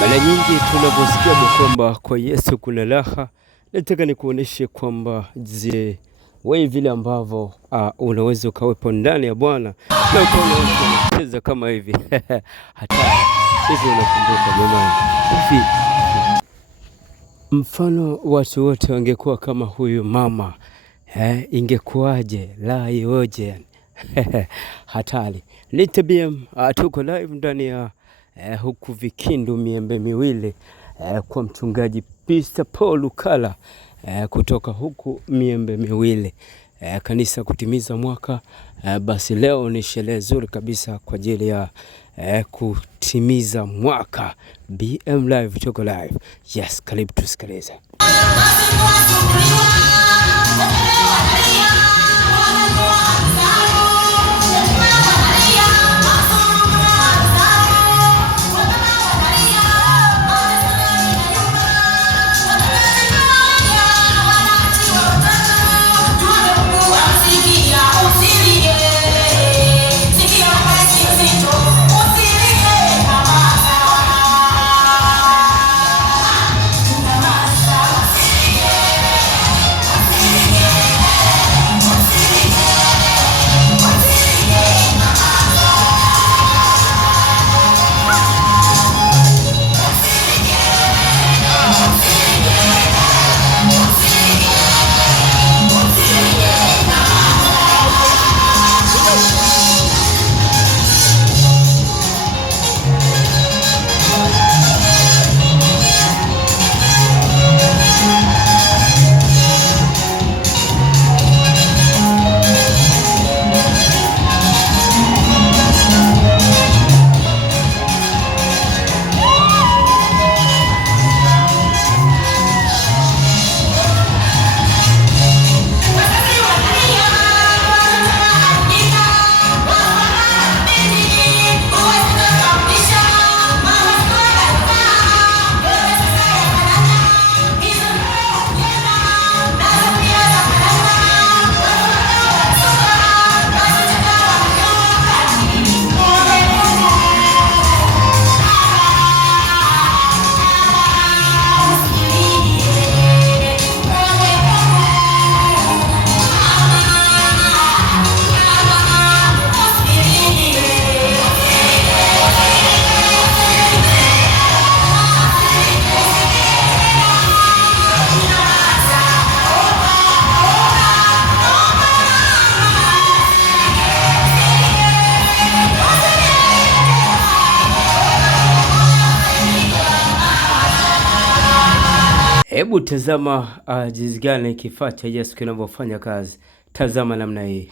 Mara nyingi tunaposikia kwamba kwa Yesu kuna raha, nataka nikuoneshe kwamba wewe vile ambavyo unaweza ukawepo ndani ya Bwana na ukaona watu wanacheza kama hivi. Hata hivi unakumbuka jamani, hivi mfano watu wote wangekuwa kama huyu mama, ingekuwaje? La ioje? Hatari. Lite BM, tuko live ndani ya huku Vikindu Miembe Miwili, kwa mchungaji Pastor Paul Lukala, kutoka huku Miembe Miwili, kanisa kutimiza mwaka. Basi leo ni sherehe nzuri kabisa kwa ajili ya kutimiza mwaka. BM live, tuko live. Yes, karibu tusikilize. Hebu tazama jinsi gani kifaa cha Yesu kinavyofanya kazi. Tazama namna hii.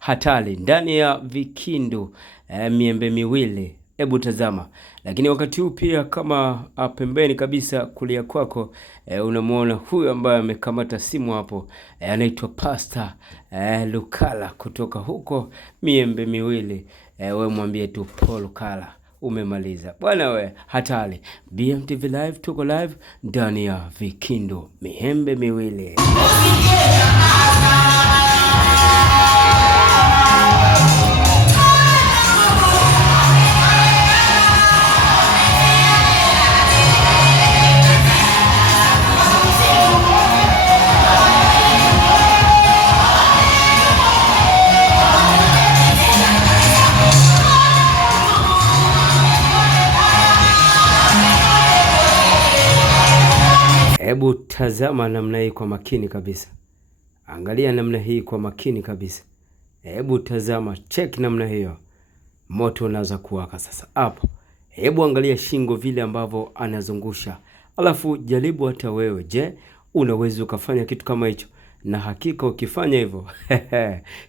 Hatari ndani ya Vikindu Miembe Miwili. Hebu tazama. Lakini wakati huu pia kama pembeni kabisa kulia kwako, unamuona huyu ambaye amekamata simu hapo, anaitwa Pastor Lukala kutoka huko Miembe Miwili. We mwambie tu Paul Lukala umemaliza bwana we. Hatari. BMTV live, tuko live ndani ya Vikindu Miembe Miwili. Hebu tazama namna hii kwa makini kabisa. Angalia namna hii kwa makini kabisa. Hebu tazama, check namna hiyo. Moto unaanza kuwaka sasa hapo. Hebu angalia shingo vile ambavyo anazungusha. Alafu jaribu hata wewe. Je, unaweza ukafanya kitu kama hicho? Na hakika ukifanya hivyo,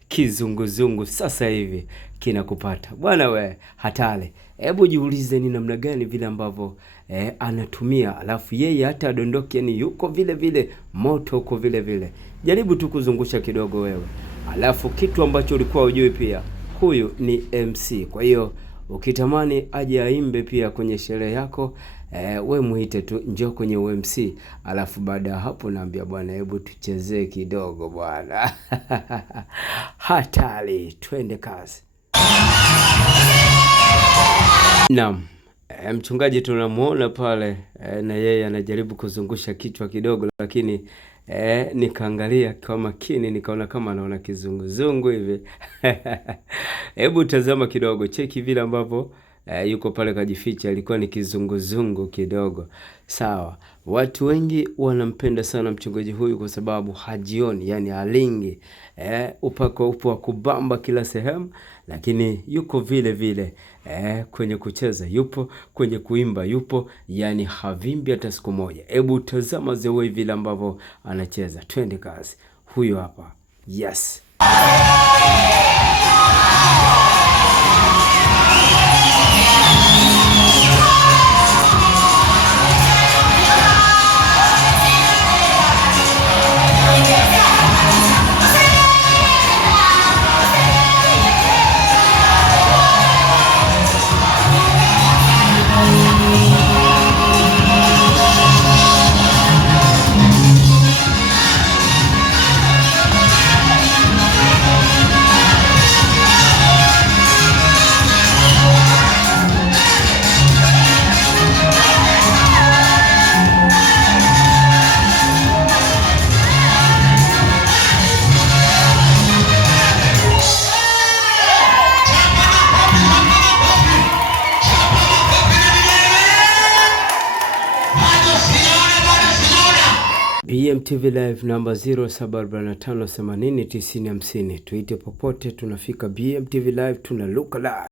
kizunguzungu sasa hivi kinakupata. Bwana we, hatari. Hebu jiulize ni namna gani vile ambavyo anatumia, alafu yeye hata adondoke, yani yuko vile vile, moto uko vile vile. Jaribu tu kuzungusha kidogo wewe. Alafu kitu ambacho ulikuwa hujui pia, huyu ni MC. Kwa hiyo ukitamani aje aimbe pia kwenye sherehe yako, we muite tu, njoo kwenye UMC. Alafu baada ya hapo naambia bwana, hebu tuchezee kidogo bwana. Hatari, twende kazi. Naam. Mchungaji tunamuona pale na yeye anajaribu kuzungusha kichwa kidogo, lakini nikaangalia kwa makini nikaona kama anaona kizunguzungu hivi. Hebu tazama kidogo, cheki vile ambavyo yuko pale kajificha, alikuwa ni kizunguzungu kidogo. Sawa, watu wengi wanampenda sana mchungaji huyu kwa sababu hajioni, yani halingi. Upako upo wa kubamba kila sehemu, lakini yuko vile vile kwenye kucheza yupo, kwenye kuimba yupo, yani havimbi hata siku moja. Hebu tazama zewe vile ambavyo anacheza. Twende kazi. Huyu hapa. Yes. BMTV Live namba 0745809050. Tuite popote, tunafika. BMTV Live, tunaluka live.